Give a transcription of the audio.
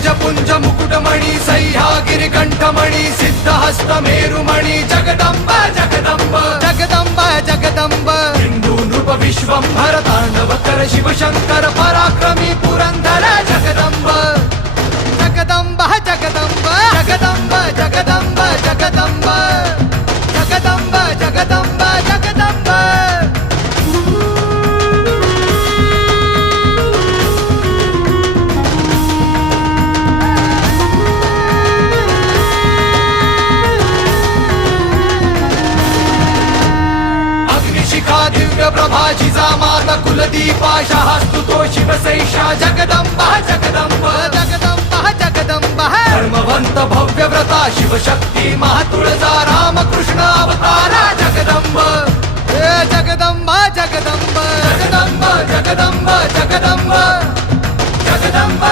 तेजपुंज मुकुटमणि सह्यागिरि कंठमणि सिद्धहस्त मेरुमणि जगदंब जगदंब जगदंब जगदंब हिंदू नृप विश्वंभर तांडवकर शिवशंकर पराक्रमी पुरंदर जगदंब जगदंब जगदंब जगदंब जगदंब जगदंब जगदंब जगदंब जगदंब अग्निशिखा दिव्य प्रभा जिजामाता कुलदीपा शास्तुतो शिवसैषा जगदंब जगदंब जगदंब जगदंब धर्मवंत भव्य व्रता शिवशक्ती महातुळजा रामकृष्ण अवतारा जगदंब जगदंब जगदंब जगदंब जगदंब जगदंब जगदंब